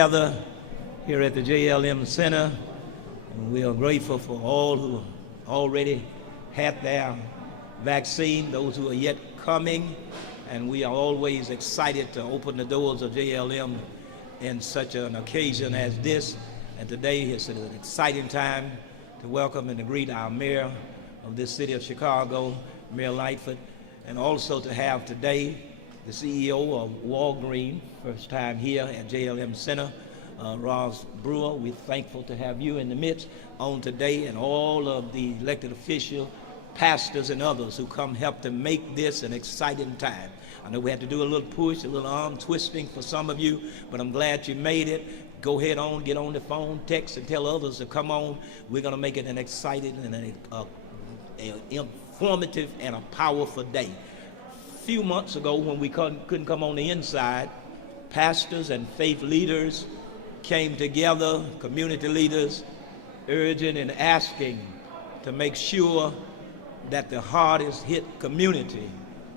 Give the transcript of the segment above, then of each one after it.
Together here at the JLM Center, and we are grateful for all who already had their vaccine, those who are yet coming, and we are always excited to open the doors of JLM in such an occasion as this. And today is an exciting time to welcome and to greet our mayor of this city of Chicago, Mayor Lightfoot, and also to have today the CEO of Walgreens, first time here at JLM Center, Ross Brewer. We're thankful to have you in the midst on today, and all of the elected officials, pastors, and others who come help to make this an exciting time. I know we had to do a little push, a little arm twisting for some of you, but I'm glad you made it. Go ahead on, get on the phone, text, and tell others to come on. We're going to make it an exciting and an informative and a powerful day. A few months ago, when we couldn't come on the inside, pastors and faith leaders came together, community leaders, urging and asking to make sure that the hardest hit community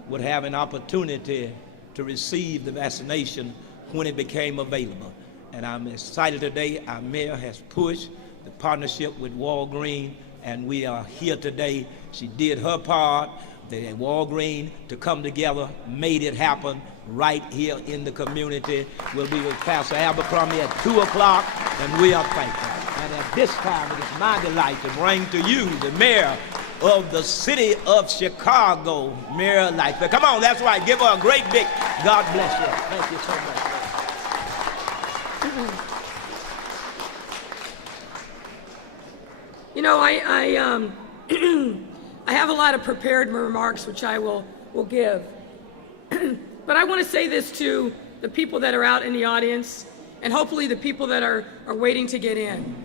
would have an opportunity to receive the vaccination when it became available. And I'm excited today. Our mayor has pushed the partnership with Walgreens, and we are here today. She did her part. The Walgreens to come together, made it happen right here in the community. We'll be with Pastor Abercrombie at 2 o'clock, and we are thankful. And at this time, it is my delight to bring to you the mayor of the city of Chicago, Mayor Lightfoot. Come on, that's right. Give her a great big God bless you. Thank you so much. You know, I have a lot of prepared remarks, which I will give. But I want to say this to the people that are out in the audience, and hopefully the people that are waiting to get in.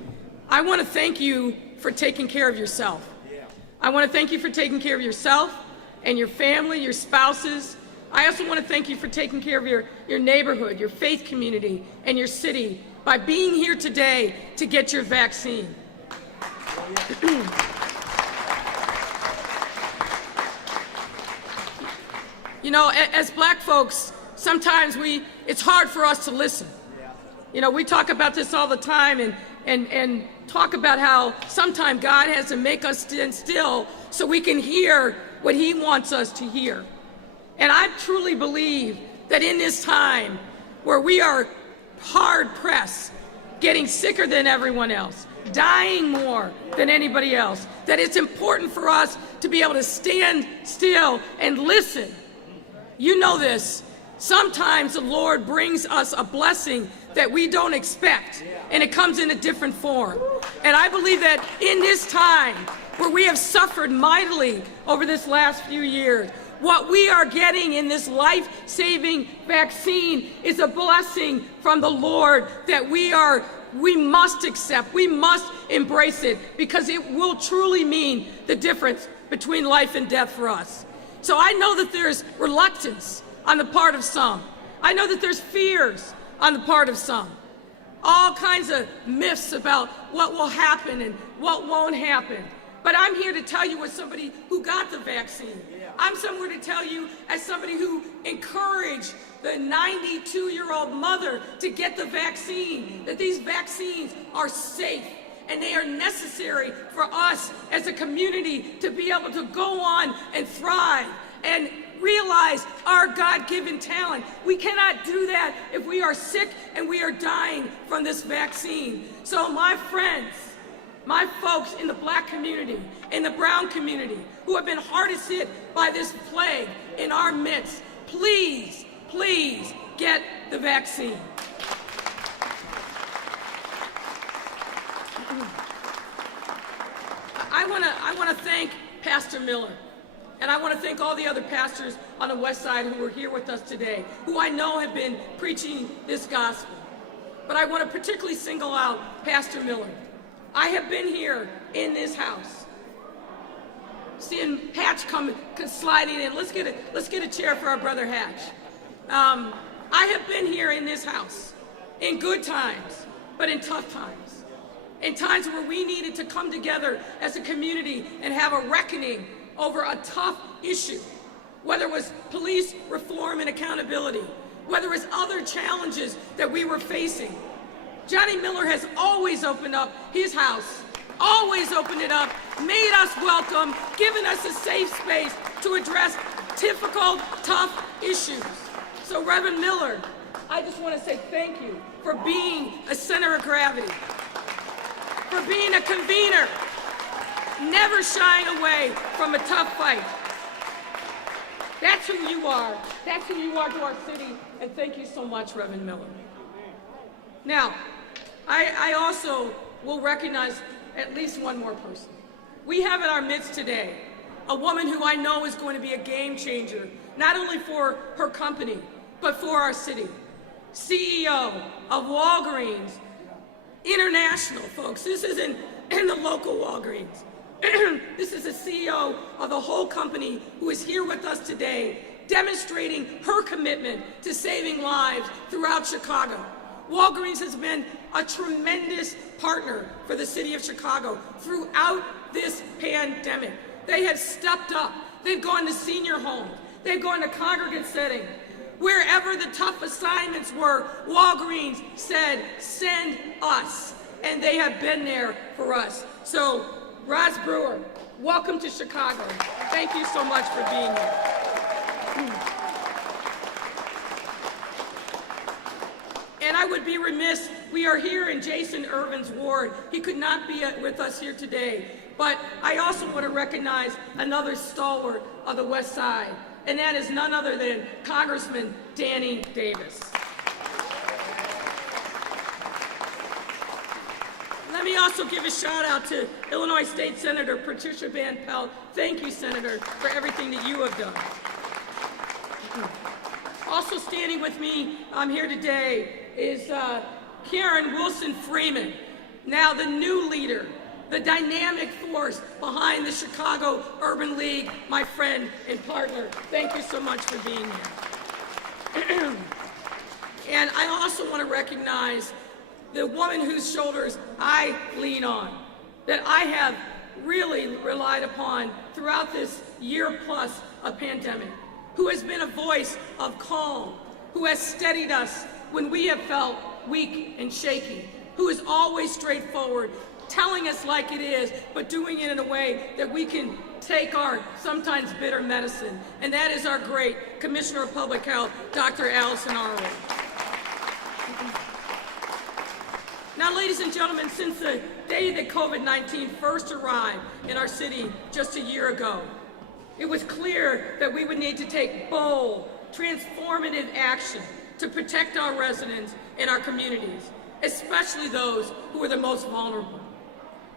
I want to thank you for taking care of yourself. I want to thank you for taking care of yourself and your family, your spouses. I also want to thank you for taking care of your neighborhood, your faith community, and your city by being here today to get your vaccine. You know, as black folks, sometimes it's hard for us to listen. You know, we talk about this all the time and talk about how sometimes God has to make us stand still so we can hear what he wants us to hear. And I truly believe that in this time where we are hard pressed, getting sicker than everyone else, dying more than anybody else, that it's important for us to be able to stand still and listen. You know this. Sometimes the Lord brings us a blessing that we don't expect, and it comes in a different form. And I believe that in this time where we have suffered mightily over this last few years, what we are getting in this life-saving vaccine is a blessing from the Lord that we must accept, we must embrace it, because it will truly mean the difference between life and death for us. So I know that there's reluctance on the part of some. I know that there's fears on the part of some. All kinds of myths about what will happen and what won't happen. But I'm here to tell you as somebody who got the vaccine. I'm somewhere to tell you as somebody who encouraged the 92-year-old mother to get the vaccine, that these vaccines are safe and they are necessary for us as a community to be able to go on and thrive and realize our God-given talent. We cannot do that if we are sick and we are dying from this vaccine. So my friends, my folks in the black community, in the brown community, who have been hardest hit by this plague in our midst, please, please get the vaccine. I want to thank Pastor Miller, and I want to thank all the other pastors on the West Side who are here with us today, who I know have been preaching this gospel. But I want to particularly single out Pastor Miller. I have been here in this house, seeing Hatch come sliding in. Let's get a chair for our brother Hatch. I have been here in this house in good times, but in tough times. In times where we needed to come together as a community and have a reckoning over a tough issue, whether it was police reform and accountability, whether it was other challenges that we were facing. Johnny Miller has always opened up his house, always opened it up, made us welcome, given us a safe space to address difficult, tough issues. So Reverend Miller, I just want to say thank you for being a center of gravity, for being a convener, never shying away from a tough fight. That's who you are. That's who you are to our city, and thank you so much, Reverend Miller. Now, I also will recognize at least one more person. We have in our midst today a woman who I know is going to be a game changer, not only for her company, but for our city. CEO of Walgreens International, folks. This isn't in the local Walgreens. This is the CEO of the whole company who is here with us today, demonstrating her commitment to saving lives throughout Chicago. Walgreens has been a tremendous partner for the city of Chicago throughout this pandemic. They have stepped up. They've gone to senior homes. They've gone to congregate settings. Wherever the tough assignments were, Walgreens said, send us. And they have been there for us. So, Roz Brewer, welcome to Chicago. Thank you so much for being here. And I would be remiss, we are here in Jason Irvin's ward. He could not be with us here today. But I also want to recognize another stalwart of the West Side, and that is none other than Congressman Danny Davis. Let me also give a shout out to Illinois State Senator Patricia Van Pelt. Thank you, Senator, for everything that you have done. Also standing with me here today is Karen Wilson Freeman, now the new leader, the dynamic force behind the Chicago Urban League, my friend and partner. Thank you so much for being here. And I also want to recognize the woman whose shoulders I lean on, that I have really relied upon throughout this year plus of pandemic, who has been a voice of calm, who has steadied us when we have felt weak and shaky, who is always straightforward, telling us like it is, but doing it in a way that we can take our sometimes bitter medicine. And that is our great Commissioner of Public Health, Dr. Allison Arnold. Now, ladies and gentlemen, since the day that COVID-19 first arrived in our city just a year ago, it was clear that we would need to take bold, transformative action to protect our residents and our communities, especially those who are the most vulnerable,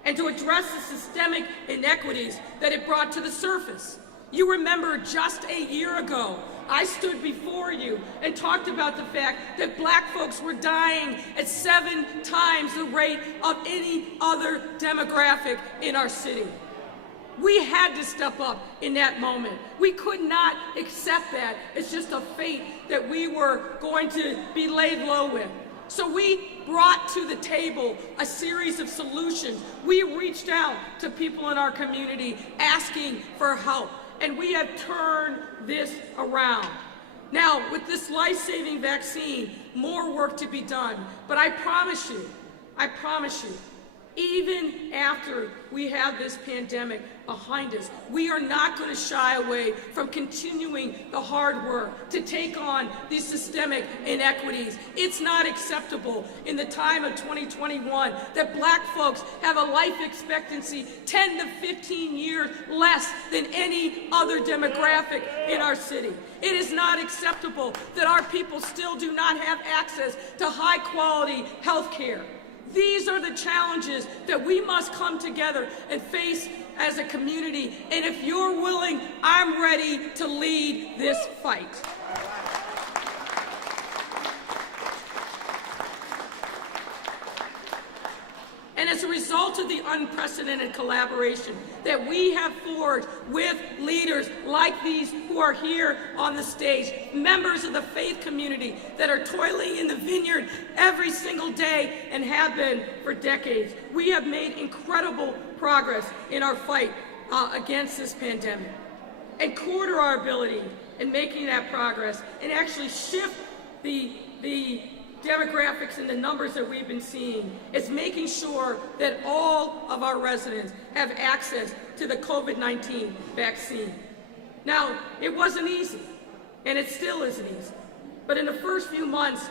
and to address the systemic inequities that it brought to the surface. You remember just a year ago, I stood before you and talked about the fact that black folks were dying at 7 times the rate of any other demographic in our city. We had to step up in that moment. We could not accept that. It's just a fate that we were going to be laid low with. So we brought to the table a series of solutions. We reached out to people in our community asking for help, and we have turned this around. Now, with this life-saving vaccine, more work to be done, but I promise you, even after we have this pandemic behind us, we are not going to shy away from continuing the hard work to take on these systemic inequities. It's not acceptable in the time of 2021 that black folks have a life expectancy 10 to 15 years less than any other demographic in our city. It is not acceptable that our people still do not have access to high-quality health care. These are the challenges that we must come together and face as a community. And if you're willing, I'm ready to lead this fight. And as a result of the unprecedented collaboration that we have forged with leaders like these who are here on the stage, members of the faith community that are toiling in the vineyard every single day and have been for decades, we have made incredible progress in our fight against this pandemic. And core to our ability in making that progress and actually shift the demographics and the numbers that we've been seeing is making sure that all of our residents have access to the COVID-19 vaccine. Now, it wasn't easy, and it still isn't easy. But in the first few months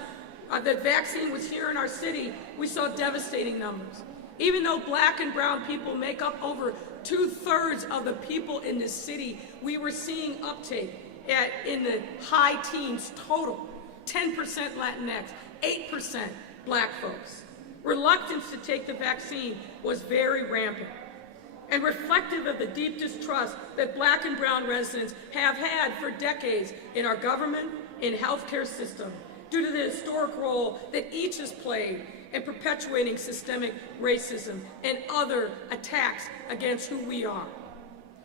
that vaccine was here in our city, we saw devastating numbers. Even though black and brown people make up over 2/3 of the people in this city, we were seeing uptake in the high teens total, 10% Latinx, 8% black folks. Reluctance to take the vaccine was very rampant and reflective of the deep distrust that black and brown residents have had for decades in our government, in healthcare system, due to the historic role that each has played in perpetuating systemic racism and other attacks against who we are.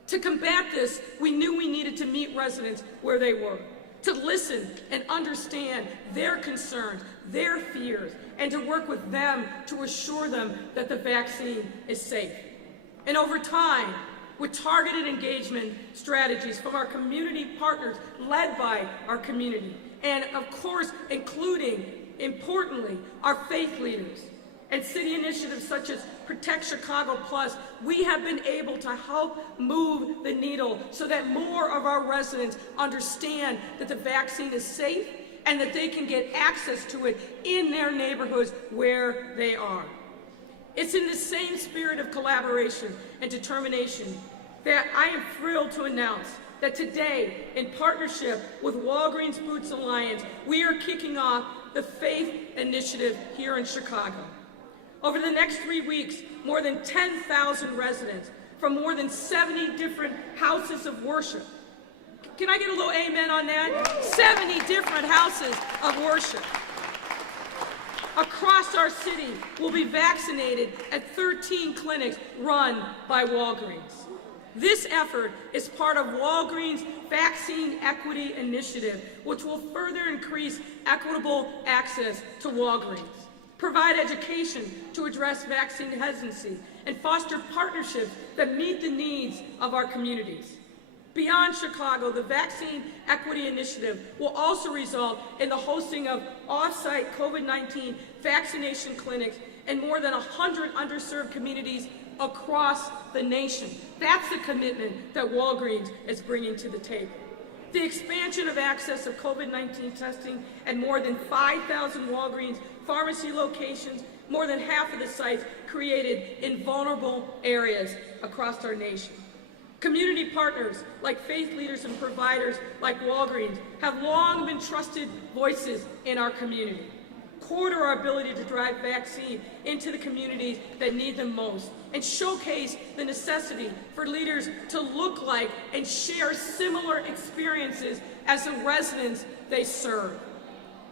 To combat this, we knew we needed to meet residents where they were, to listen and understand their concerns, their fears, and to work with them to assure them that the vaccine is safe. And over time, with targeted engagement strategies from our community partners led by our community, and of course, including, importantly, our faith leaders and city initiatives such as Protect Chicago Plus, we have been able to help move the needle so that more of our residents understand that the vaccine is safe and that they can get access to it in their neighborhoods where they are. It's in the same spirit of collaboration and determination that I am thrilled to announce that today, in partnership with Walgreens Boots Alliance, we are kicking off the Faith Initiative here in Chicago. Over the next 3 weeks, more than 10,000 residents from more than 70 different houses of worship. Can I get a little amen on that? 70 different houses of worship across our city will be vaccinated at 13 clinics run by Walgreens. This effort is part of Walgreens' Vaccine Equity Initiative, which will further increase equitable access to Walgreens, provide education to address vaccine hesitancy, and foster partnerships that meet the needs of our communities. Beyond Chicago, the Vaccine Equity Initiative will also result in the hosting of off-site COVID-19 vaccination clinics in more than 100 underserved communities across the nation. That's the commitment that Walgreens is bringing to the table. The expansion of access of COVID-19 testing at more than 5,000 Walgreens pharmacy locations, more than half of the sites created in vulnerable areas across our nation. Community partners like faith leaders and providers like Walgreens have long been trusted voices in our community, core to our ability to drive vaccine into the communities that need them most, and showcase the necessity for leaders to look like and share similar experiences as the residents they serve.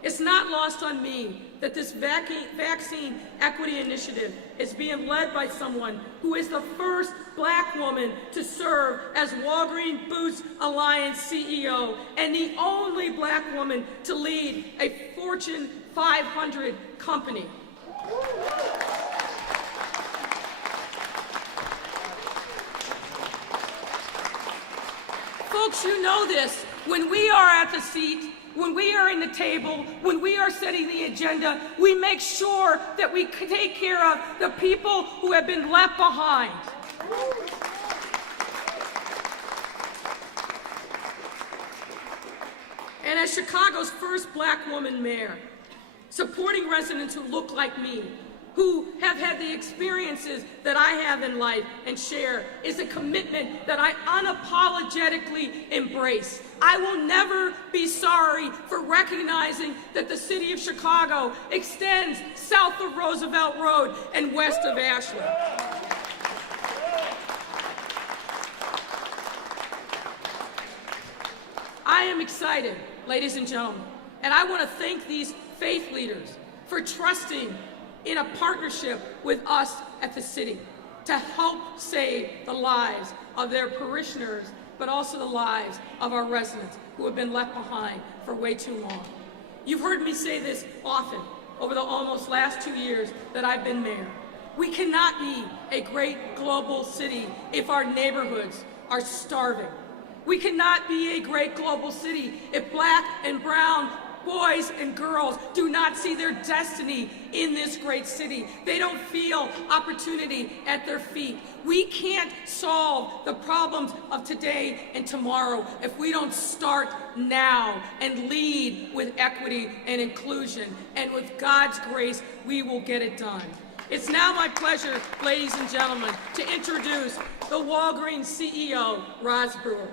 It's not lost on me that this Vaccine Equity Initiative is being led by someone who is the first black woman to serve as Walgreens Boots Alliance CEO and the only black woman to lead a Fortune 500 company. Folks, you know this. When we are at the seat, when we are in the table, when we are setting the agenda, we make sure that we take care of the people who have been left behind. And as Chicago's first black woman mayor, supporting residents who look like me, who have had the experiences that I have in life and share, is a commitment that I unapologetically embrace. I will never be sorry for recognizing that the city of Chicago extends south of Roosevelt Road and west of Ashland. I am excited, ladies and gentlemen, and I want to thank these faith leaders for trusting in a partnership with us at the city to help save the lives of their parishioners, but also the lives of our residents who have been left behind for way too long. You've heard me say this often over the almost last 2 years that I've been mayor. We cannot be a great global city if our neighborhoods are starving. We cannot be a great global city if black and brown boys and girls do not see their destiny in this great city. They don't feel opportunity at their feet. We can't solve the problems of today and tomorrow if we don't start now and lead with equity and inclusion. And with God's grace, we will get it done. It's now my pleasure, ladies and gentlemen, to introduce the Walgreens CEO, Roz Brewer.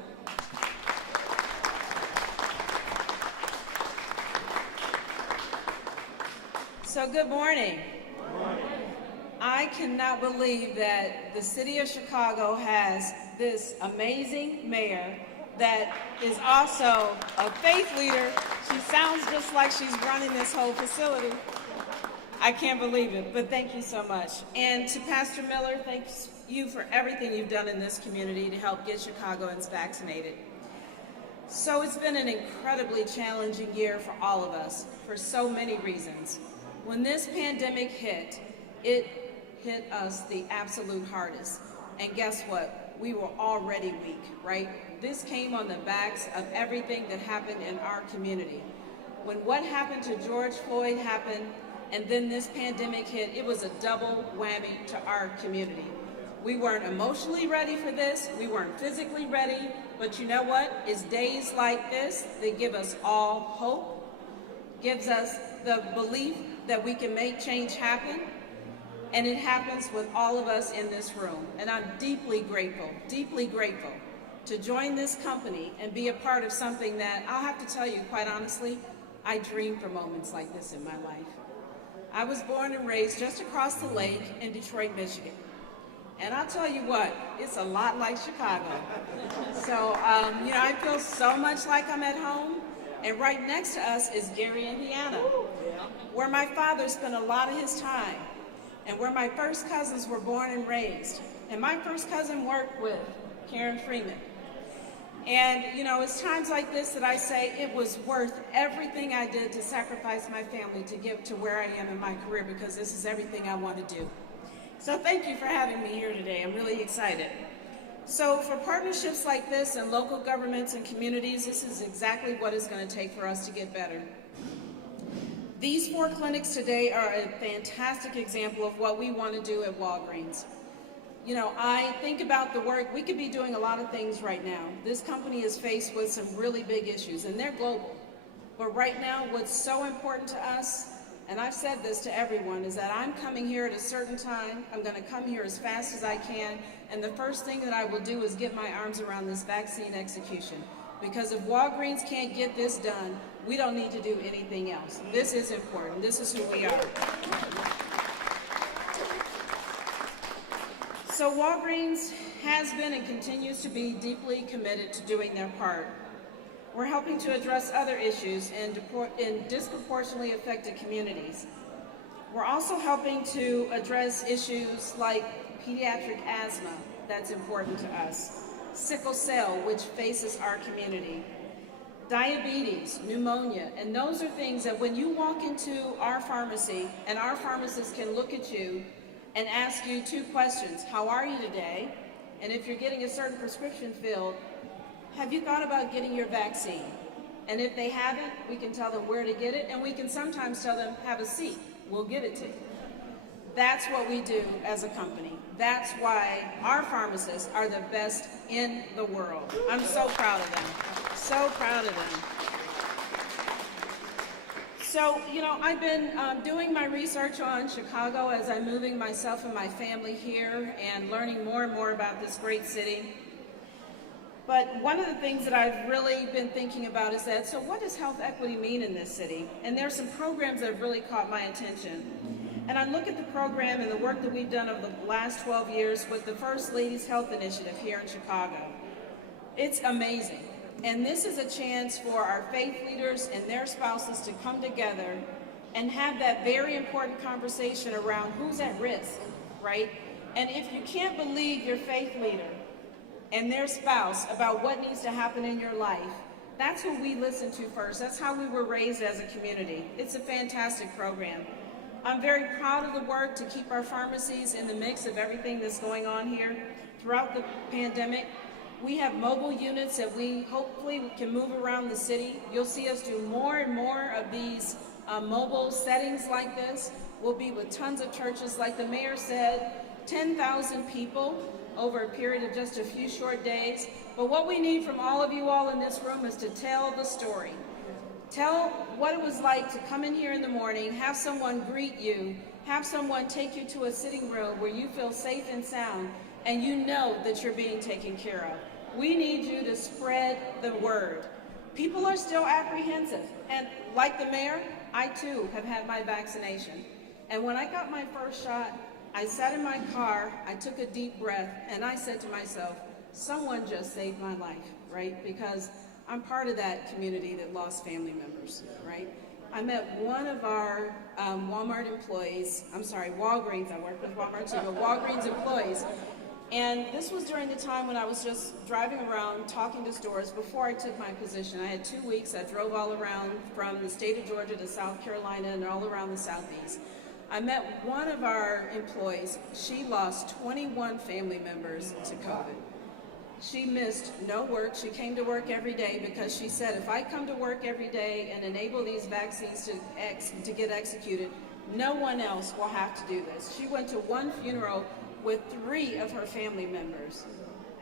So good morning. Good morning. I cannot believe that the city of Chicago has this amazing mayor that is also a faith leader. She sounds just like she's running this whole facility. I can't believe it, but thank you so much. And to Pastor Miller, thank you for everything you've done in this community to help get Chicagoans vaccinated. So it's been an incredibly challenging year for all of us for so many reasons. When this pandemic hit, it hit us the absolute hardest. And guess what? We were already weak, right? This came on the backs of everything that happened in our community. When what happened to George Floyd happened, and then this pandemic hit, it was a double whammy to our community. We weren't emotionally ready for this, we weren't physically ready, but you know what? It's days like this that give us all hope, gives us the belief that we can make change happen, and it happens with all of us in this room. And I'm deeply grateful to join this company and be a part of something that I'll have to tell you, quite honestly, I dream for moments like this in my life. I was born and raised just across the lake in Detroit, Michigan. And I'll tell you what, it's a lot like Chicago. So, I feel so much like I'm at home. And right next to us is Gary, Indiana, where my father spent a lot of his time and where my first cousins were born and raised. And my first cousin worked with Karen Freeman. And, it's times like this that I say it was worth everything I did to sacrifice my family to get to where I am in my career, because this is everything I want to do. So thank you for having me here today. I'm really excited. So for partnerships like this and local governments and communities, this is exactly what it's going to take for us to get better. These 4 clinics today are a fantastic example of what we want to do at Walgreens. I think about the work, we could be doing a lot of things right now. This company is faced with some really big issues, and they're global. But right now, what's so important to us, and I've said this to everyone, is that I'm coming here at a certain time. I'm going to come here as fast as I can, and the first thing that I will do is get my arms around this vaccine execution. Because if Walgreens can't get this done, we don't need to do anything else. This is important. This is who we are. So Walgreens has been and continues to be deeply committed to doing their part. We're helping to address other issues in disproportionately affected communities. We're also helping to address issues like pediatric asthma, that's important to us, sickle cell, which faces our community, diabetes, pneumonia, and those are things that when you walk into our pharmacy, and our pharmacist can look at you and ask you 2 questions. How are you today? And if you're getting a certain prescription filled, have you thought about getting your vaccine? And if they haven't, we can tell them where to get it, and we can sometimes tell them, have a seat, we'll give it to you. That's what we do as a company. That's why our pharmacists are the best in the world. I'm so proud of them. So proud of them. So, I've been doing my research on Chicago as I'm moving myself and my family here and learning more and more about this great city. But one of the things that I've really been thinking about is that, so what does health equity mean in this city? And there's some programs that have really caught my attention. And I look at the program and the work that we've done over the last 12 years with the First Lady's Health Initiative here in Chicago. It's amazing. And this is a chance for our faith leaders and their spouses to come together and have that very important conversation around who's at risk, right? And if you can't believe your faith leader and their spouse about what needs to happen in your life, that's who we listen to first. That's how we were raised as a community. It's a fantastic program. I'm very proud of the work to keep our pharmacies in the mix of everything that's going on here throughout the pandemic. We have mobile units that we hopefully can move around the city. You'll see us do more and more of these mobile settings like this. We'll be with tons of churches, like the mayor said, 10,000 people over a period of just a few short days. But what we need from all of you all in this room is to tell the story. Tell what it was like to come in here in the morning, have someone greet you, have someone take you to a sitting room where you feel safe and sound, and you know that you're being taken care of. We need you to spread the word. People are still apprehensive, and like the mayor, I too have had my vaccination. And when I got my first shot, I sat in my car, I took a deep breath, and I said to myself, someone just saved my life, right? Because I'm part of that community that lost family members, right? I met one of our Walmart employees, Walgreens, I work with Walmart too, but Walgreens employees. And this was during the time when I was just driving around talking to stores before I took my position. I had 2 weeks. I drove all around from the state of Georgia to South Carolina and all around the Southeast. I met one of our employees. She lost 21 family members to COVID. She missed no work. She came to work every day because she said, if I come to work every day and enable these vaccines to get executed, no one else will have to do this. She went to one funeral with 3 of her family members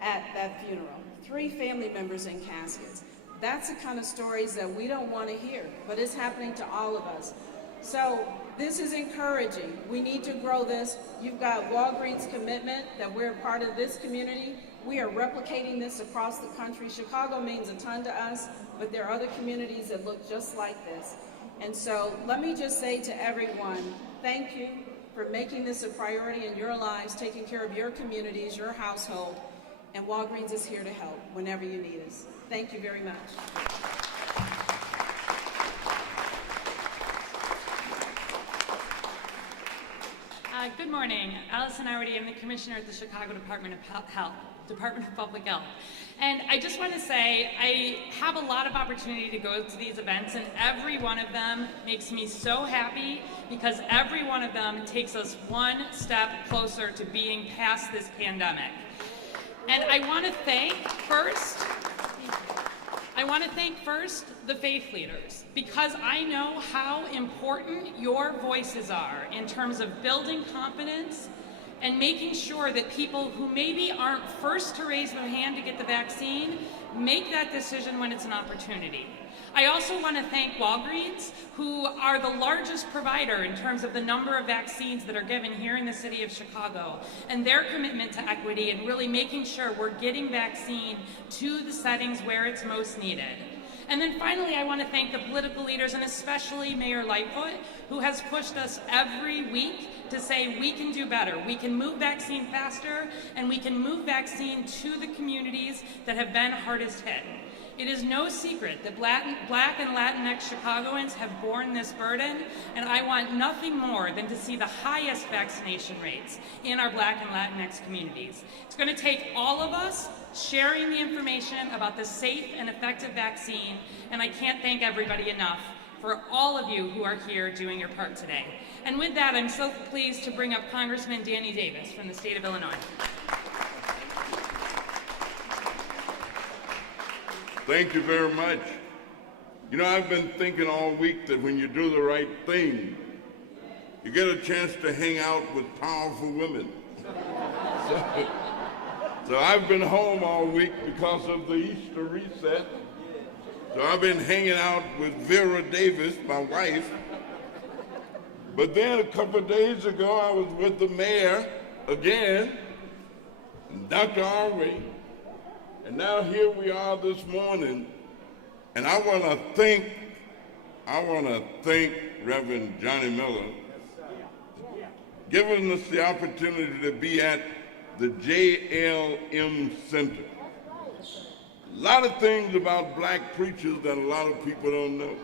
at that funeral. 3 family members in caskets. That's the kind of stories that we don't want to hear, but it's happening to all of us. So this is encouraging. We need to grow this. You've got Walgreens' commitment that we're part of this community. We are replicating this across the country. Chicago means a ton to us, but there are other communities that look just like this. And so let me just say to everyone, thank you for making this a priority in your lives, taking care of your communities, your household, and Walgreens is here to help whenever you need us. Thank you very much. Good morning. Allison Already. I'm the Commissioner at the Chicago Department of Public Health. And I just want to say, I have a lot of opportunity to go to these events, and every one of them makes me so happy because every one of them takes us one step closer to being past this pandemic. And I want to thank first the faith leaders, because I know how important your voices are in terms of building confidence and making sure that people who maybe aren't first to raise their hand to get the vaccine make that decision when it's an opportunity. I also want to thank Walgreens, who are the largest provider in terms of the number of vaccines that are given here in the city of Chicago, and their commitment to equity and really making sure we're getting vaccine to the settings where it's most needed. And then finally, I want to thank the political leaders, and especially Mayor Lightfoot, who has pushed us every week to say we can do better. We can move vaccine faster, and we can move vaccine to the communities that have been hardest hit. It is no secret that Black and Latinx Chicagoans have borne this burden, and I want nothing more than to see the highest vaccination rates in our Black and Latinx communities. It's going to take all of us sharing the information about the safe and effective vaccine, and I can't thank everybody enough for all of you who are here doing your part today. And with that, I'm so pleased to bring up Congressman Danny Davis from the state of Illinois. Thank you very much. You know, I've been thinking all week that when you do the right thing, you get a chance to hang out with powerful women. So I've been home all week because of the Easter reset. So I've been hanging out with Vera Davis, my wife. But then a couple of days ago, I was with the mayor again, and Dr. Arway. And now here we are this morning, and I want to thank Reverend Johnny Miller, giving us the opportunity to be at the JLM Center. A lot of things about black preachers that a lot of people don't know.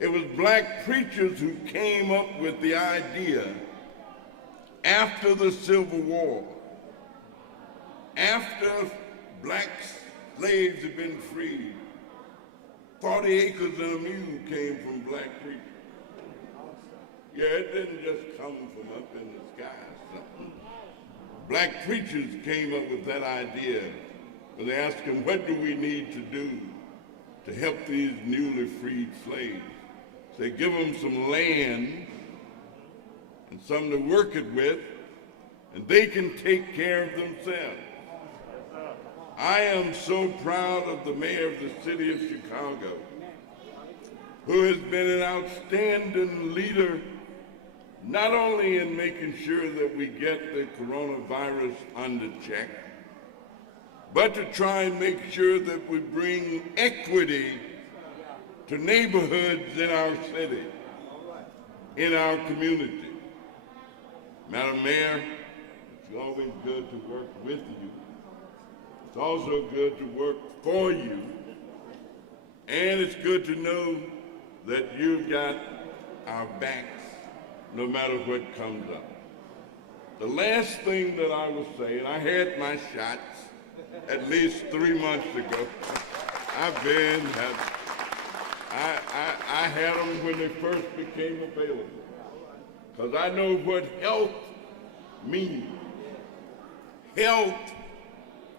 It was black preachers who came up with the idea after the Civil War, after black slaves had been freed. 40 acres and a mule came from black preachers. Yeah, it didn't just come from up in the sky or something. Black preachers came up with that idea But they asked him, what do we need to do to help these newly freed slaves? They give them some land and something to work it with, and they can take care of themselves. I am so proud of the mayor of the city of Chicago, who has been an outstanding leader, not only in making sure that we get the coronavirus under check, but to try and make sure that we bring equity to neighborhoods in our city, in our community. Madam Mayor, it's always good to work with you. It's also good to work for you. And it's good to know that you've got our backs no matter what comes up. The last thing that I will say, and I had my shots at least 3 months ago. I had them when they first became available, because I know what health means. Health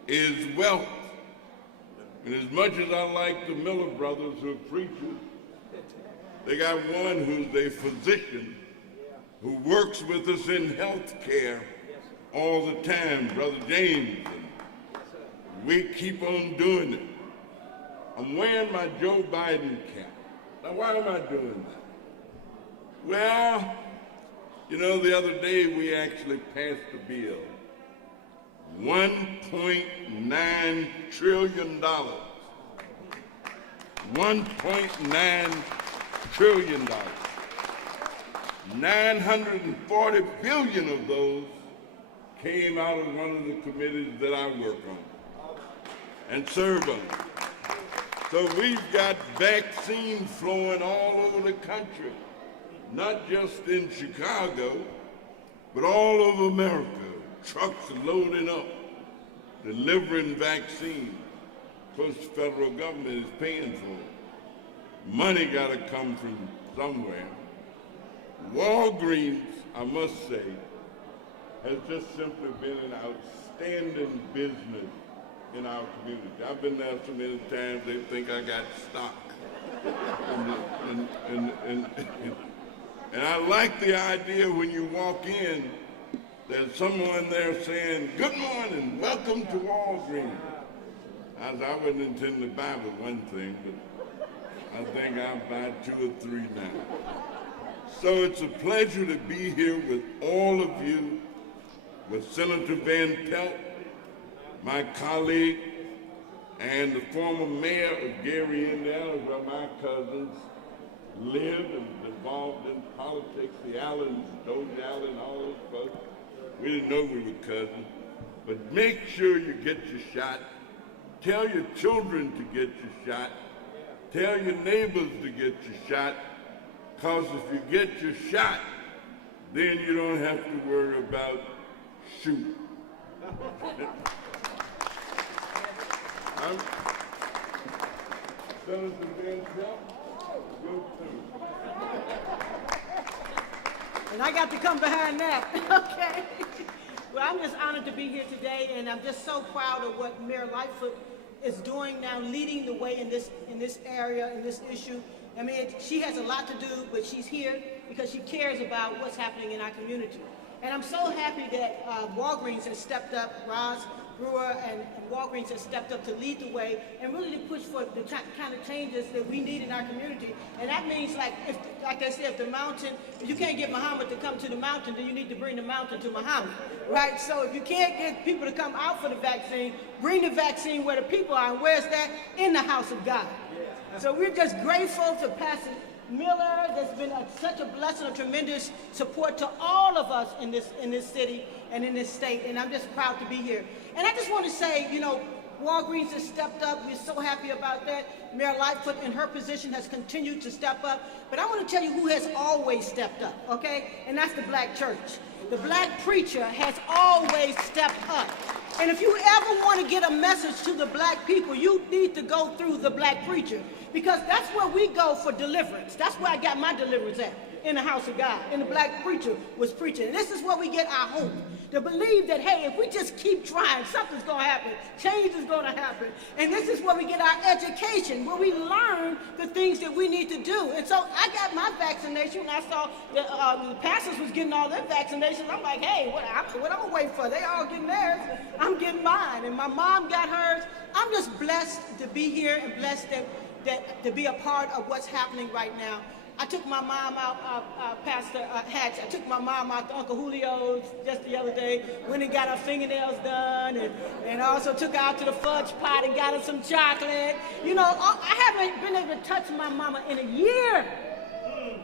is wealth. And as much as I like the Miller brothers who are preachers, they got one who's a physician who works with us in health care all the time, Brother James. And we keep on doing it. I'm wearing my Joe Biden cap. Now, why am I doing that? Well, you know, the other day we actually passed a bill. $1.9 trillion. $1.9 trillion. 940 billion of those came out of one of the committees that I work on and serve on. So we've got vaccine flowing all over the country, not just in Chicago, but all over America. Trucks loading up, delivering vaccines. Of course, the federal government is paying for it. Money got to come from somewhere. Walgreens, I must say, has just simply been an outstanding business in our community. I've been there so many times they think I got stock. And I like the idea when you walk in, there's someone there saying, "Good morning, welcome to Walgreens." I wouldn't intend to buy but one thing, but I think I'll buy 2 or 3 now. So it's a pleasure to be here with all of you, with Senator Van Pelt, my colleague, and the former mayor of Gary, Indiana, where my cousins live and involved in politics, the Allens, Doge Allen, all those folks. We didn't know we were cousins. But make sure you get your shot. Tell your children to get your shot. Tell your neighbors to get your shot. Because if you get your shot, then you don't have to worry about shooting. I'm Senator Van Pelt. Go through. And I got to come behind that, okay? Well, I'm just honored to be here today, and I'm just so proud of what Mayor Lightfoot is doing now, leading the way in this area, in this issue. I mean, she has a lot to do, but she's here because she cares about what's happening in our community. And I'm so happy that Walgreens has stepped up, Roz Brewer and Walgreens has stepped up to lead the way and really to push for the kind of changes that we need in our community. And that means, like they said, if you can't get Muhammad to come to the mountain, then you need to bring the mountain to Muhammad, right? So if you can't get people to come out for the vaccine, bring the vaccine where the people are. And where's that? In the house of God. So we're just grateful to Pastor Miller. There's been such a blessing, a tremendous support to all of us in this city and in this state, and I'm just proud to be here. And I just want to say, you know, Walgreens has stepped up. We're so happy about that. Mayor Lightfoot in her position has continued to step up. But I want to tell you who has always stepped up, okay? And that's the black church. The black preacher has always stepped up. And if you ever want to get a message to the black people, you need to go through the black preacher, because that's where we go for deliverance. That's where I got my deliverance at. in the house of God, and the black preacher was preaching. And this is where we get our hope, to believe that, hey, if we just keep trying, something's going to happen. Change is going to happen. And this is where we get our education, where we learn the things that we need to do. And so I got my vaccination, and I saw the pastors was getting all their vaccinations. I'm like, hey, what I'm going to wait for? They all getting theirs. I'm getting mine. And my mom got hers. I'm just blessed to be here and blessed that to be a part of what's happening right now. I took my mom out, Pastor Hatch, I took my mom out to Uncle Julio's just the other day, went and got her fingernails done, and also took her out to the fudge pot and got her some chocolate. You know, I haven't been able to touch my mama in a year.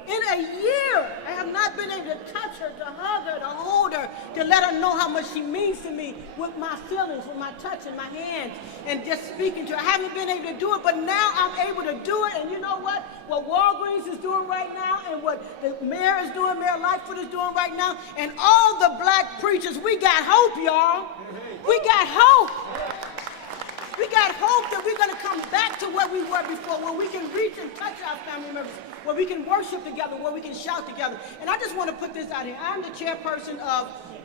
In a year, I have not been able to touch her, to hug her, to hold her, to let her know how much she means to me with my feelings, with my touch and my hands, and just speaking to her. I haven't been able to do it, but now I'm able to do it. And you know what? What Walgreens is doing right now, and what the mayor is doing, Mayor Lightfoot is doing right now, and all the black preachers, we got hope, y'all. We got hope. We got hope that we're going to come back to where we were before, where we can reach and touch our family members, where we can worship together, where we can shout together. And I just want to put this out here. I'm the chairperson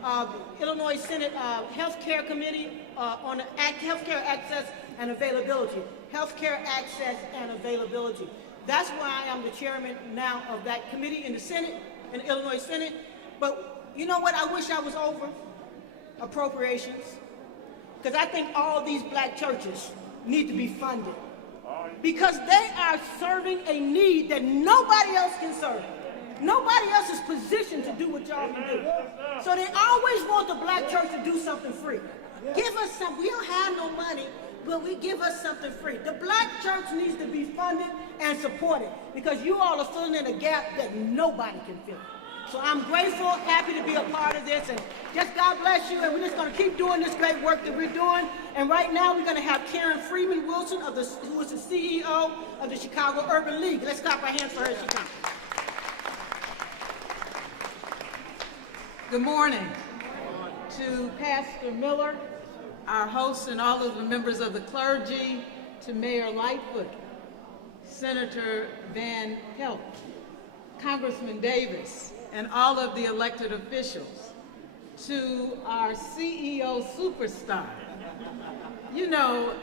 of Illinois Senate Health Care Committee on Healthcare Access and Availability. Healthcare Access and Availability. That's why I am the chairman now of that committee in the Senate, in the Illinois Senate. But you know what I wish I was over? Appropriations. Because I think all these black churches need to be funded. Because they are serving a need that nobody else can serve. Nobody else is positioned to do what y'all can do. So they always want the black church to do something free. Give us something. We don't have no money, but we give us something free. The black church needs to be funded and supported because you all are filling in a gap that nobody can fill. So I'm grateful, happy to be a part of this, and just God bless you, and we're just going to keep doing this great work that we're doing. And right now we're going to have Freeman Wilson, who is the CEO of the Chicago Urban League. Let's clap our hands for her as she comes. Good morning to Pastor Miller, our host, and all of the members of the clergy, to Mayor Lightfoot, Senator Van Pelt, Congressman Davis, and all of the elected officials, to our CEO superstar. You know,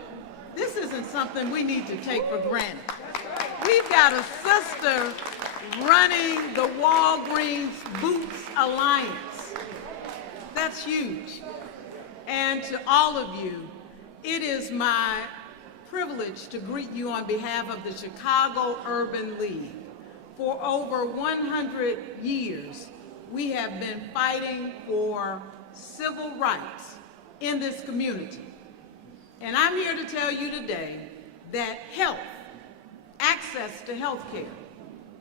this isn't something we need to take for granted. We've got a sister running the Walgreens Boots Alliance. That's huge. And to all of you, it is my privilege to greet you on behalf of the Chicago Urban League. For over 100 years, we have been fighting for civil rights in this community. And I'm here to tell you today that health, access to health care,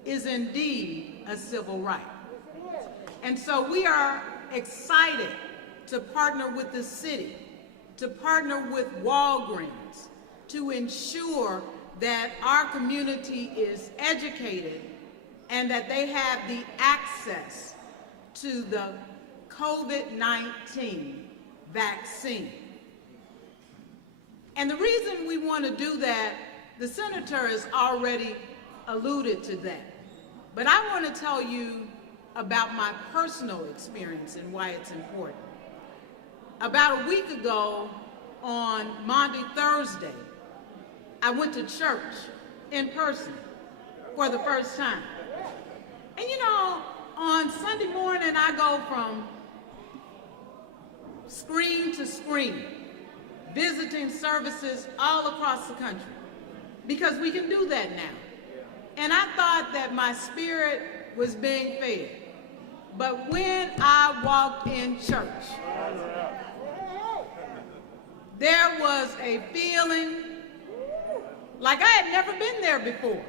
is indeed a civil right. And so we are excited to partner with the city, to partner with Walgreens, to ensure that our community is educated and that they have the access to the COVID-19 vaccine. And the reason we want to do that, the senator has already alluded to that. But I want to tell you about my personal experience and why it's important. About a week ago, on Maundy Thursday, I went to church in person for the first time. And you know, on Sunday morning, I go from screen to screen, visiting services all across the country, because we can do that now. And I thought that my spirit was being fed. But when I walked in church, there was a feeling like I had never been there before.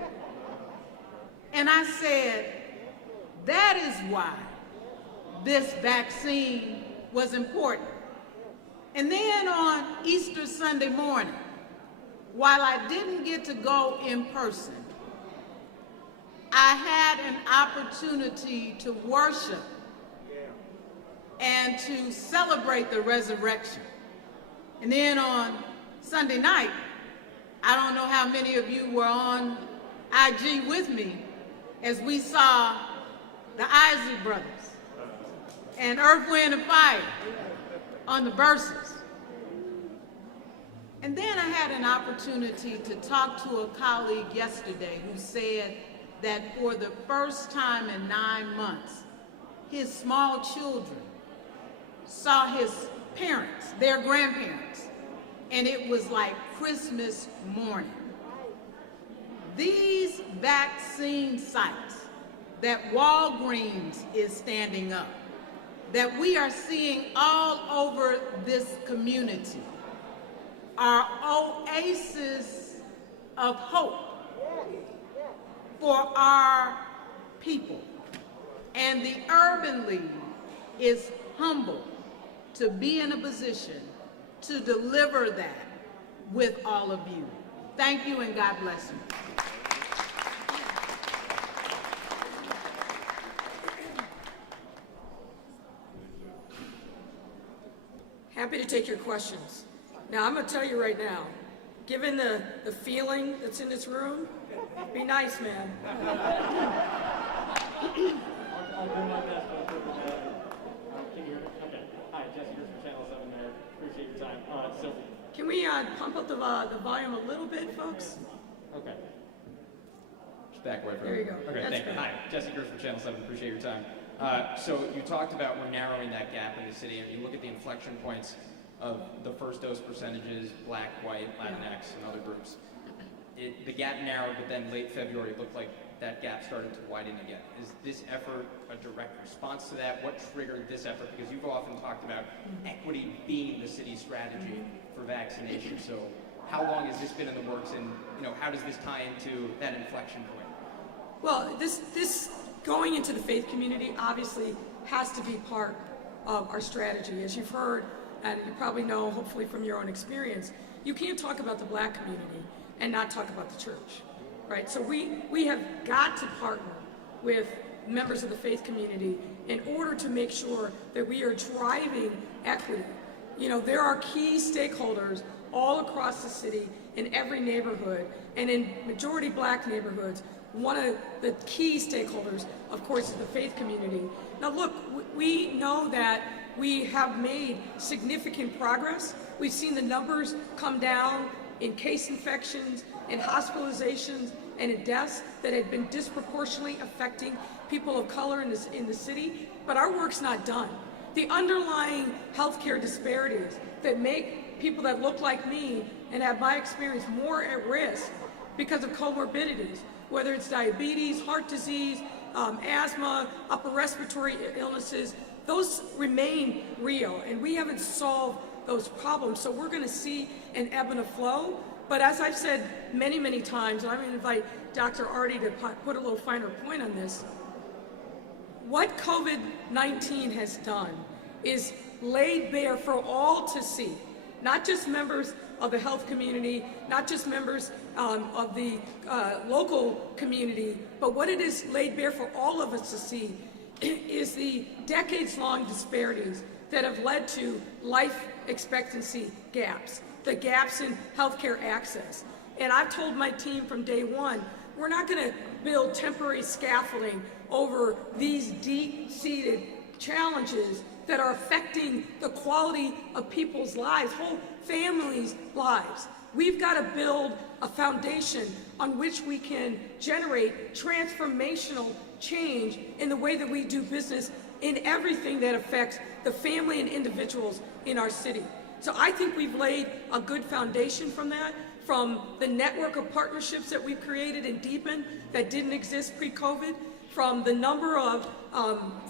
And I said, that is why this vaccine was important. And then on Easter Sunday morning, while I didn't get to go in person, I had an opportunity to worship and to celebrate the resurrection. And then on Sunday night, I don't know how many of you were on IG with me as we saw the Isley Brothers, and Earth, Wind, and Fire on the verses. And then I had an opportunity to talk to a colleague yesterday who said that for the first time in 9 months, his small children saw his parents, their grandparents, and it was like Christmas morning. These vaccine sites that Walgreens is standing up, that we are seeing all over this community, are oases of hope for our people. And the Urban League is humbled to be in a position to deliver that with all of you. Thank you and God bless you. Happy to take your questions. Now, I'm going to tell you right now, given the feeling that's in this room, be nice, man. I'll do my best, but can you hear me? Okay. Hi, Jesse Gross from Channel 7 there. Appreciate your time. Sylvie. Can we pump up the volume a little bit, folks? Okay. Just back away from There you go. Okay, That's thank you. great. Hi, Jesse Gross from Channel 7. Appreciate your time. So you talked about we're narrowing that gap in the city, and you look at the inflection points of the first dose percentages, Black, White, Latinx, and other groups. The gap narrowed, but then late February it looked like that gap started to widen again. Is this effort a direct response to that? What triggered this effort? Because you've often talked about equity being the city's strategy for vaccination. So how long has this been in the works, and how does this tie into that inflection point? Well, this going into the faith community obviously has to be part of our strategy. As you've heard, and you probably know, hopefully from your own experience, you can't talk about the Black community and not talk about the church, right? So we have got to partner with members of the faith community in order to make sure that we are driving equity. There are key stakeholders all across the city, in every neighborhood, and in majority Black neighborhoods. One of the key stakeholders, of course, is the faith community. Now look, we know that we have made significant progress. We've seen the numbers come down in case infections, in hospitalizations, and in deaths that had been disproportionately affecting people of color in the city, but our work's not done. The underlying healthcare disparities that make people that look like me and have my experience more at risk because of comorbidities, whether it's diabetes, heart disease, asthma, upper respiratory illnesses, those remain real, and we haven't solved those problems. So we're going to see an ebb and a flow. But as I've said many, many times, and I'm going to invite Dr. Artie to put a little finer point on this, what COVID-19 has done is laid bare for all to see, not just members of the health community, not just members of the local community, but what it is laid bare for all of us to see is the decades-long disparities that have led to life expectancy gaps, the gaps in healthcare access. And I've told my team from day one, we're not going to build temporary scaffolding over these deep-seated challenges that are affecting the quality of people's lives, whole families' lives. We've got to build a foundation on which we can generate transformational change in the way that we do business in everything that affects the family and individuals in our city. So I think we've laid a good foundation from that, from the network of partnerships that we've created and deepened that didn't exist pre-COVID, from the number of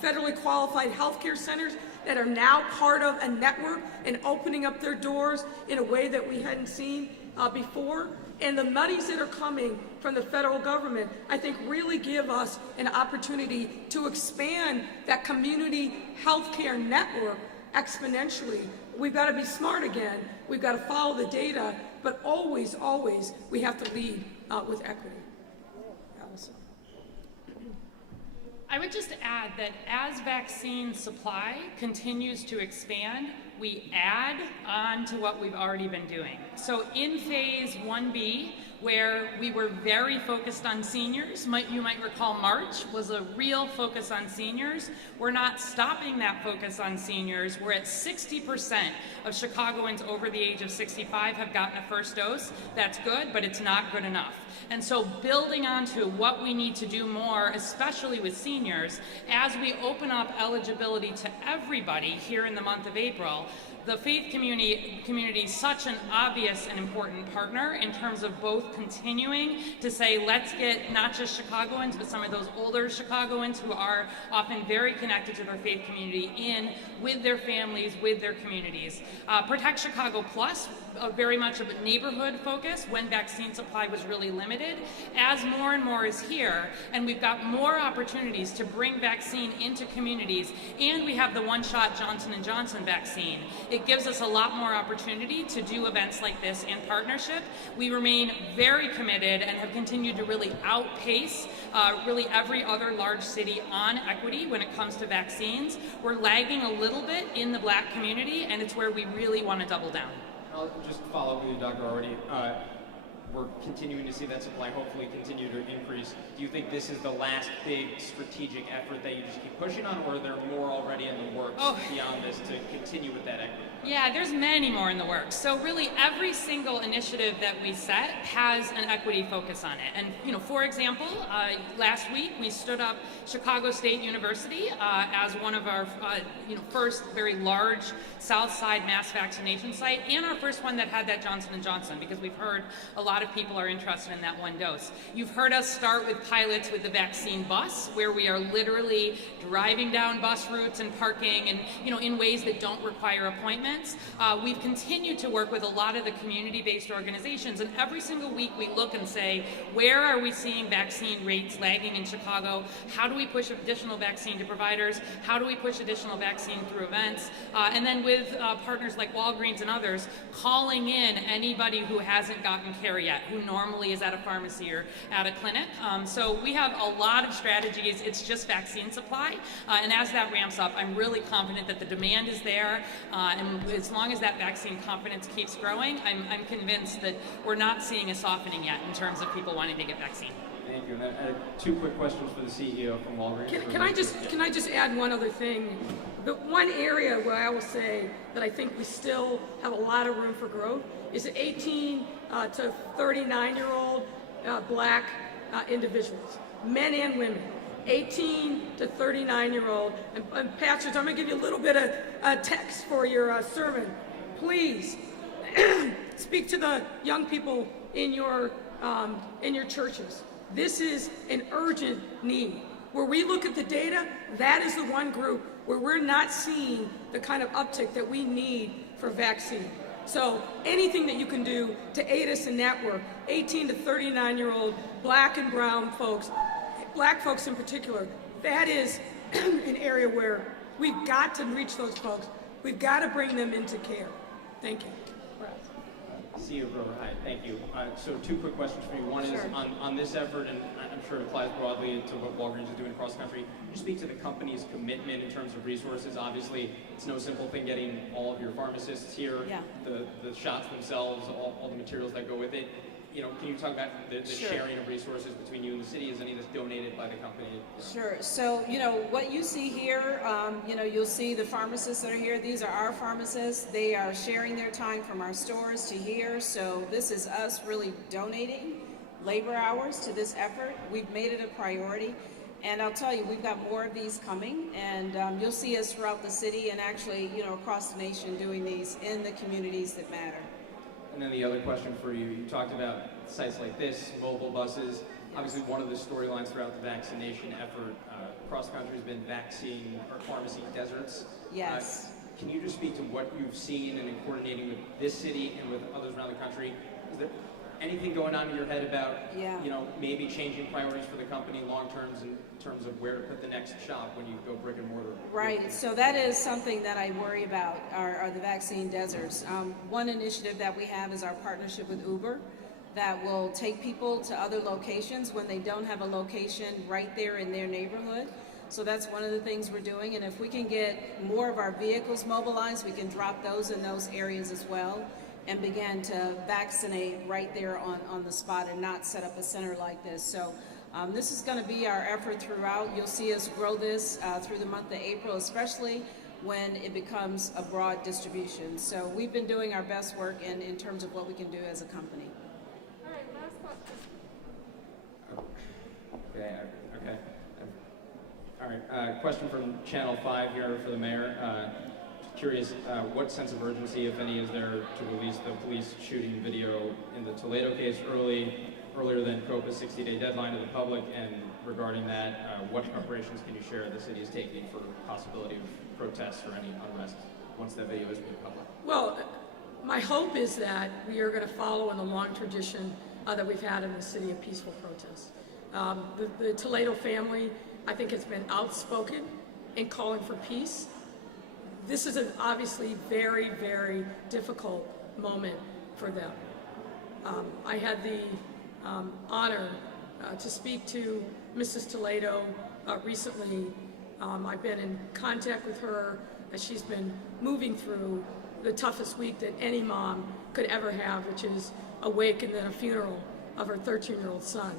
federally qualified healthcare centers that are now part of a network and opening up their doors in a way that we hadn't seen before. And the monies that are coming from the federal government, I think, really give us an opportunity to expand that community healthcare network exponentially. We've got to be smart again. We've got to follow the data, but always, always, we have to lead with equity. Allison. I would just add that as vaccine supply continues to expand, we add on to what we've already been doing. So in phase 1B, where we were very focused on seniors, you might recall March was a real focus on seniors. We're not stopping that focus on seniors. We're at 60% of Chicagoans over the age of 65 have gotten a first dose. That's good, but it's not good enough. And so building on to what we need to do more, especially with seniors, as we open up eligibility to everybody here in the month of April, the faith community is such an obvious and important partner in terms of both continuing to say, let's get not just Chicagoans, but some of those older Chicagoans who are often very connected to their faith community in with their families, with their communities. Protect Chicago Plus, very much of a neighborhood focus when vaccine supply was really limited. As more and more is here, and we've got more opportunities to bring vaccine into communities, and we have the one-shot Johnson & Johnson vaccine, it gives us a lot more opportunity to do events like this in partnership. We remain very committed and have continued to really outpace really every other large city on equity when it comes to vaccines. We're lagging a little bit in the Black community, and it's where we really want to double down. I'll just follow up with you, Dr. Already. We're continuing to see that supply hopefully continue to increase. Do you think this is the last big strategic effort that you just keep pushing on, or are there more already in the works beyond this to continue with that equity? Yeah, there's many more in the works. So really every single initiative that we set has an equity focus on it. And for example, last week we stood up Chicago State University as one of our first very large South Side mass vaccination site, and our first one that had that Johnson & Johnson, because we've heard a lot of people are interested in that one dose. You've heard us start with pilots with the vaccine bus, where we are literally driving down bus routes and parking and in ways that don't require appointments. We've continued to work with a lot of the community-based organizations, and every single week we look and say, where are we seeing vaccine rates lagging in Chicago? How do we push additional vaccine to providers? How do we push additional vaccine through events? And then with partners like Walgreens and others, calling in anybody who hasn't gotten care yet, who normally is at a pharmacy or at a clinic. So we have a lot of strategies. It's just vaccine supply. And as that ramps up, I'm really confident that the demand is there. And as long as that vaccine confidence keeps growing, I'm convinced that we're not seeing a softening yet in terms of people wanting to get vaccine. Thank you. And I had two quick questions for the CEO from Walgreens. Can I just add one other thing? The one area where I will say that I think we still have a lot of room for growth is 18 to 39-year-old Black individuals, men and women. 18 to 39-year-old, and pastors, I'm going to give you a little bit of text for your sermon. Please speak to the young people in your churches. This is an urgent need. Where we look at the data, that is the one group where we're not seeing the kind of uptick that we need for vaccine. So anything that you can do to aid us in that work, 18 to 39-year-old Black and brown folks, Black folks in particular, that is an area where we've got to reach those folks. We've got to bring them into care. Thank you. CEO Grover, hi, thank you. So two quick questions for you. One is on this effort, and I'm sure it applies broadly to what Walgreens is doing across the country. Can you speak to the company's commitment in terms of resources? Obviously, it's no simple thing getting all of your pharmacists here, the shots themselves, all the materials that go with it. Can you talk about the sharing of resources between you and the city? Is any of this donated by the company? Sure. So, what you see here, you'll see the pharmacists that are here. These are our pharmacists. They are sharing their time from our stores to here. So this is us really donating labor hours to this effort. We've made it a priority. And I'll tell you, we've got more of these coming. And you'll see us throughout the city and actually, across the nation doing these in the communities that matter. And then the other question for you, you talked about sites like this, mobile buses. Obviously, one of the storylines throughout the vaccination effort across the country has been vaccine or pharmacy deserts. Yes. Can you just speak to what you've seen and in coordinating with this city and with others around the country? Is there anything going on in your head about, maybe changing priorities for the company long terms in terms of where to put the next shop when you go brick and mortar? Right. So that is something that I worry about, are the vaccine deserts. One initiative that we have is our partnership with Uber that will take people to other locations when they don't have a location right there in their neighborhood. So that's one of the things we're doing, and if we can get more of our vehicles mobilized, we can drop those in those areas as well and begin to vaccinate right there on the spot and not set up a center like this. So this is going to be our effort throughout. You'll see us grow this through the month of April, especially when it becomes a broad distribution. So we've been doing our best work in terms of what we can do as a company. All right, last question. Okay. All right, question from Channel 5 here for the mayor. Curious, what sense of urgency, if any, is there to release the police shooting video in the Toledo case earlier than COPA's 60-day deadline to the public? And regarding that, what preparations can you share the city is taking for possibility of protests or any unrest once that video is made public? Well, my hope is that we are going to follow in the long tradition that we've had in the city of peaceful protests. The Toledo family, I think, has been outspoken in calling for peace. This is an obviously very, very difficult moment for them. I had the honor to speak to Mrs. Toledo recently. I've been in contact with her as she's been moving through the toughest week that any mom could ever have, which is a wake and then a funeral of her 13-year-old son.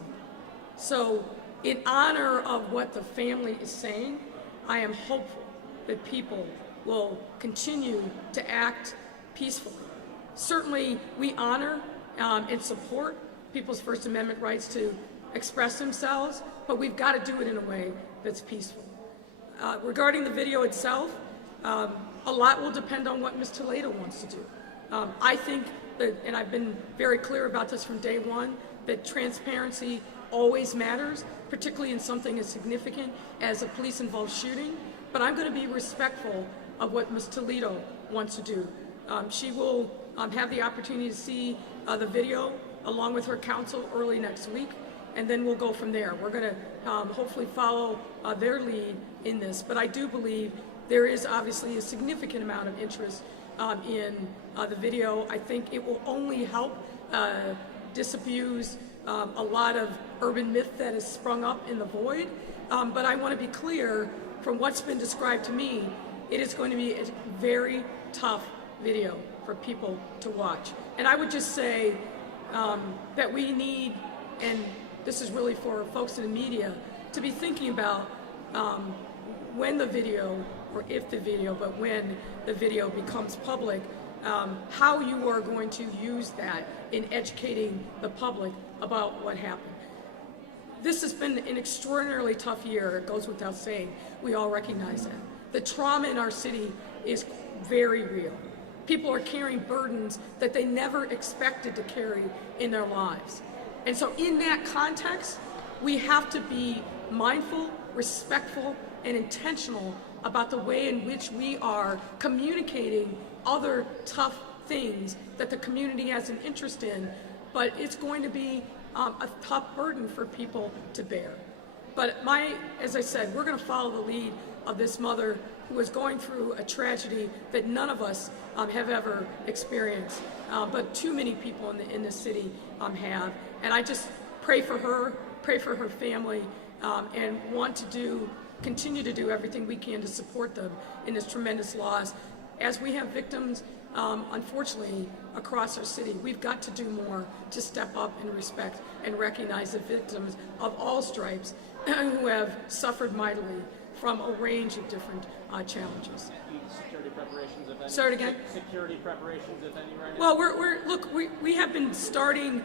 So in honor of what the family is saying, I am hopeful that people will continue to act peacefully. Certainly, we honor and support people's First Amendment rights to express themselves, but we've got to do it in a way that's peaceful. Regarding the video itself, a lot will depend on what Ms. Toledo wants to do. I think that, and I've been very clear about this from day one, that transparency always matters, particularly in something as significant as a police-involved shooting, but I'm going to be respectful of what Ms. Toledo wants to do. She will have the opportunity to see the video along with her counsel early next week, and then we'll go from there. We're going to hopefully follow their lead in this, but I do believe there is obviously a significant amount of interest in the video. I think it will only help disabuse a lot of urban myth that has sprung up in the void, but I want to be clear, from what's been described to me, it is going to be a very tough video for people to watch. And I would just say that we need, and this is really for folks in the media, to be thinking about when the video, or if the video, but when the video becomes public, how you are going to use that in educating the public about what happened. This has been an extraordinarily tough year. It goes without saying. We all recognize that. The trauma in our city is very real. People are carrying burdens that they never expected to carry in their lives. And so in that context, we have to be mindful, respectful, and intentional about the way in which we are communicating other tough things that the community has an interest in, but it's going to be a tough burden for people to bear. But as I said, we're going to follow the lead of this mother who is going through a tragedy that none of us have ever experienced, but too many people in this city have. And I just pray for her family, and want to continue to do everything we can to support them in this tremendous loss. As we have victims, unfortunately, across our city, we've got to do more to step up and respect and recognize the victims of all stripes who have suffered mightily from a range of different challenges. Security preparations, if any? Start again? Security preparations, if any, right Well, now? look, we have been starting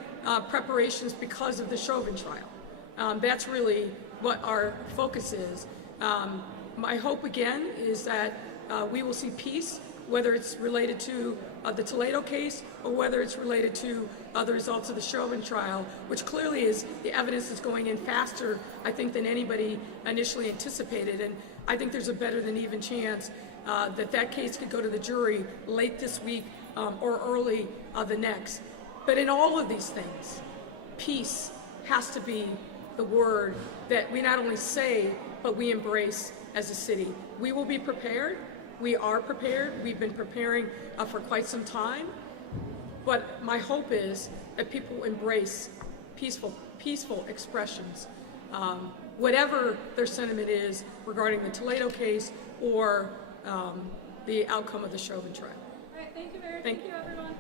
preparations because of the Chauvin trial. That's really what our focus is. My hope, again, is that we will see peace, whether it's related to the Toledo case or whether it's related to the results of the Chauvin trial, which clearly is the evidence is going in faster, I think, than anybody initially anticipated. And I think there's a better than even chance that case could go to the jury late this week or early the next. But in all of these things, peace has to be the word that we not only say, but we embrace as a city. We will be prepared. We are prepared. We've been preparing for quite some time. But my hope is that people embrace peaceful expressions whatever their sentiment is regarding the Toledo case or the outcome of the Chauvin trial. All right, thank you, Mayor. Thank Thank you, everyone.